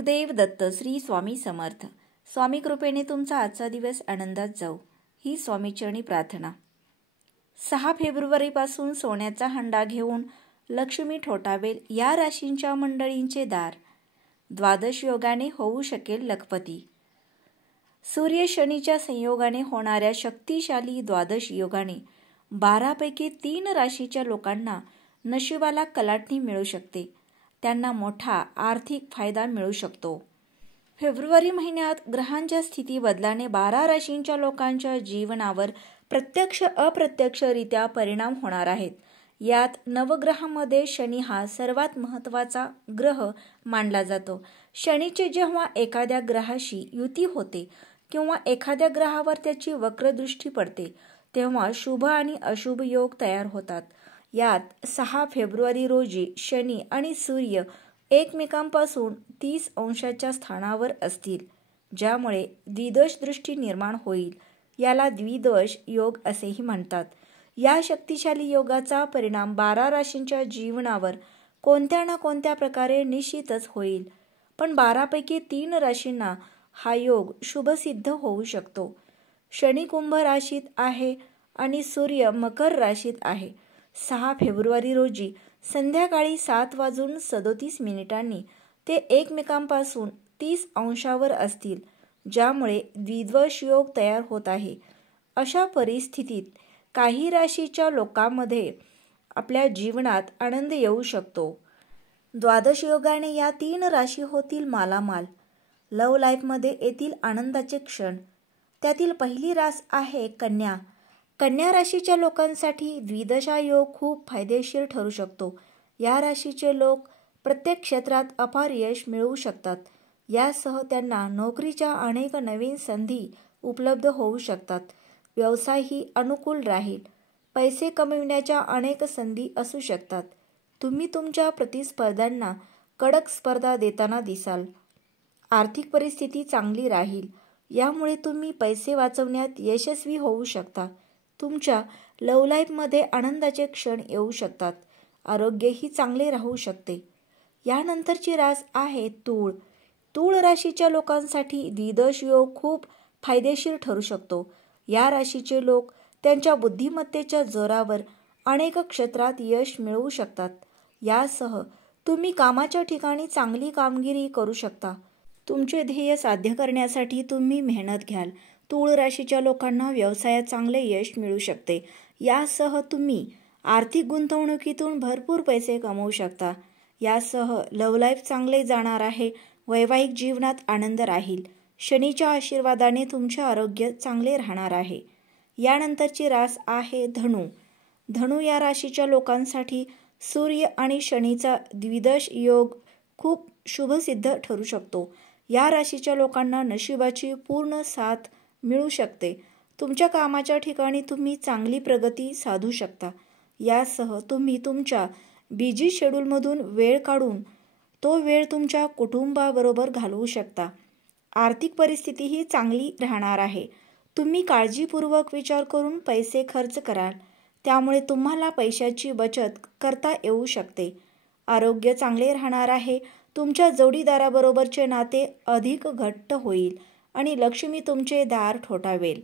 गुरुदेव दत्त. श्री स्वामी समर्थ. स्वामी कृपेने तुमचा आजचा दिवस आनंदात जाऊ ही स्वामीचरणी प्रार्थना. 6 फेब्रुवारीपासून सोन्याचा हंडा घेऊन लक्ष्मी ठोठावेल या राशींच्या मंडळींचे दार. द्वादश योगाने होऊ शकेल लखपती. सूर्य शनीच्या संयोगाने होणाऱ्या शक्तिशाली द्वादश योगाने 12 पैकी 3 राशीच्या लोकांना नशिबाला कलाटणी मिळू शकते. त्यांना मोठा आर्थिक फायदा मिळू शकतो. फेब्रुवारी महिन्यात ग्रहांच्या स्थिती बदलाने 12 राशींच्या लोकांच्या जीवनावर प्रत्यक्ष अप्रत्यक्षरित्या परिणाम होणार आहेत. यात नवग्रहामध्ये शनी हा सर्वात महत्त्वाचा ग्रह मानला जातो. शनीचे जेव्हा एखाद्या ग्रहाशी युती होते किंवा एखाद्या ग्रहावर त्याची वक्रदृष्टी पडते तेव्हा शुभ आणि अशुभ योग तयार होतात. यात 6 फेब्रुवारी रोजी शनी आणि सूर्य एकमेकांपासून 30 अंशाच्या स्थानावर असतील, ज्यामुळे द्विदश दृष्टी निर्माण होईल. याला द्विदश योग असेही म्हणतात. या शक्तिशाली योगाचा परिणाम 12 राशींच्या जीवनावर कोणत्या ना कोणत्या प्रकारे निश्चितच होईल. पण 12 पैकी 3 राशींना हा योग शुभसिद्ध होऊ शकतो. शनी कुंभ राशीत आहे आणि सूर्य मकर राशीत आहे. 6 फेब्रुवारी रोजी संध्याकाळी 7:37 ते एकमेकांपासून 30 अंशावर असतील, ज्यामुळे द्विदश योग तयार होत आहे. अशा परिस्थितीत काही राशीच्या लोकांमध्ये आपल्या जीवनात आनंद येऊ शकतो. द्वादश योगाने या 3 राशी होतील मालामाल. लव्ह लाईफमध्ये येथील आनंदाचे क्षण. त्यातील पहिली रास आहे कन्या. कन्या राशीच्या लोकांसाठी द्विदशा योग खूप फायदेशीर ठरू शकतो. या राशीचे लोक प्रत्येक क्षेत्रात अपार यश मिळवू शकतात. यासह त्यांना नोकरीच्या अनेक नवीन संधी उपलब्ध होऊ शकतात. व्यवसायही अनुकूल राहील. पैसे कमविण्याच्या अनेक संधी असू शकतात. तुम्ही तुमच्या प्रतिस्पर्ध्यांना कडक स्पर्धा देताना दिसाल. आर्थिक परिस्थिती चांगली राहील. यामुळे तुम्ही पैसे वाचवण्यात यशस्वी होऊ शकता. तुमच्या लव्ह लाईफमध्ये आनंदाचे क्षण येऊ शकतात. आरोग्यही चांगले राहू शकते. यानंतरची रास आहे तूळ. तूळ राशीच्या लोकांसाठी द्विदश योग खूप फायदेशीर ठरू शकतो. या राशीचे लोक त्यांच्या बुद्धिमत्तेच्या जोरावर अनेक क्षेत्रात यश मिळवू शकतात. यासह तुम्ही कामाच्या ठिकाणी चांगली कामगिरी करू शकता. तुमचे ध्येय साध्य करण्यासाठी तुम्ही मेहनत घ्याल. तूळ राशीच्या लोकांना व्यवसायात चांगले यश मिळू शकते. यासह तुम्ही आर्थिक गुंतवणुकीतून भरपूर पैसे कमवू शकता. यासह लव्ह लाईफ चांगले जाणार आहे. वैवाहिक जीवनात आनंद राहील. शनीच्या आशीर्वादाने तुमचे आरोग्य चांगले राहणार आहे. यानंतरची रास आहे धनु. धनु या राशीच्या लोकांसाठी सूर्य आणि शनीचा द्विदश योग खूप शुभसिद्ध ठरू शकतो. या राशीच्या लोकांना नशिबाची पूर्ण साथ मिळू शकते. तुमच्या कामाच्या ठिकाणी तुम्ही चांगली प्रगती साधू शकता. यासह तुम्ही तुमच्या बिझी शेड्यूलमधून वेळ काढून तो वेळ तुमच्या कुटुंबाबरोबर घालवू शकता. आर्थिक परिस्थितीही चांगली राहणार आहे. तुम्ही काळजीपूर्वक विचार करून पैसे खर्च कराल. त्यामुळे तुम्हाला पैशाची बचत करता येऊ शकते. आरोग्य चांगले राहणार आहे. तुमच्या जोडीदाराबरोबरचे नाते अधिक घट्ट होईल आणि लक्ष्मी तुमचे दार ठोठावेल.